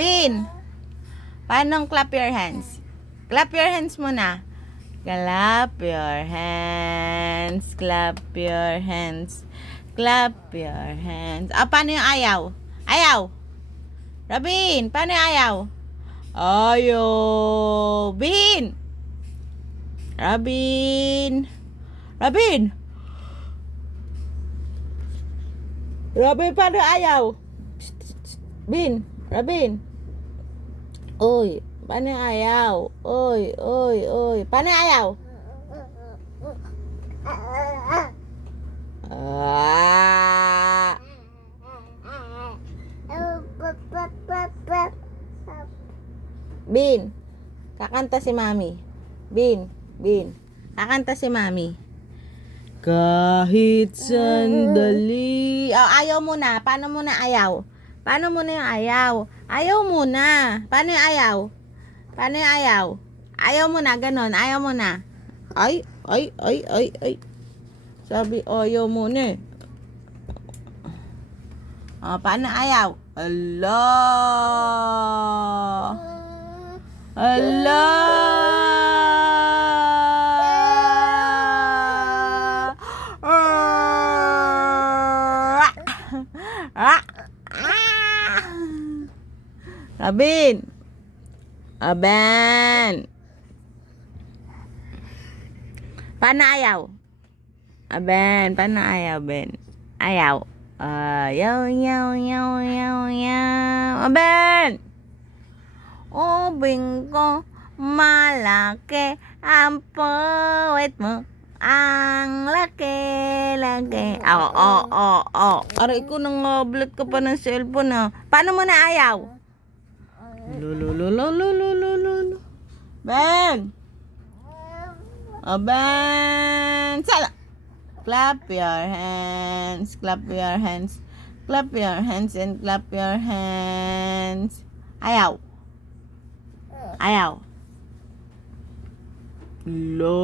Bin, paano clap your hands? Clap your hands muna. Clap your hands. Clap your hands. Clap your hands. Paano yung ayaw? Ayaw. Robin, paano yung ayaw? Ayaw. Bin. Robin. Robin. Robin, paano ayaw? Bin. Robin. Uy, paano ayaw? Uy. Paano ayaw? Bin, kakanta si Mami. Bin, kakanta si Mami. Kahit sandali. Ayaw muna. Paano muna ayaw? Paano muna yung ayaw? Ayaw muna. Paano yung ayaw? Paano yung ayaw? Ayaw muna, ganon. Ayaw muna. Ay. Sabi, ayaw muna eh. Paano ayaw? Allah. Robin. Ben. Paano ayaw? Ben, paano ayaw, Ben? Ayaw. Yaw. Ben! Ubing ko, malaki ang puwet mo. Ang laki. Aray ko, nangablat ka pa ng cellphone ha. Paano mo na ayaw? Lulululululululu. Ben! Ben! Sala! Clap your hands. Clap your hands. Clap your hands and clap your hands. Ayaw. Ayaw. Lo.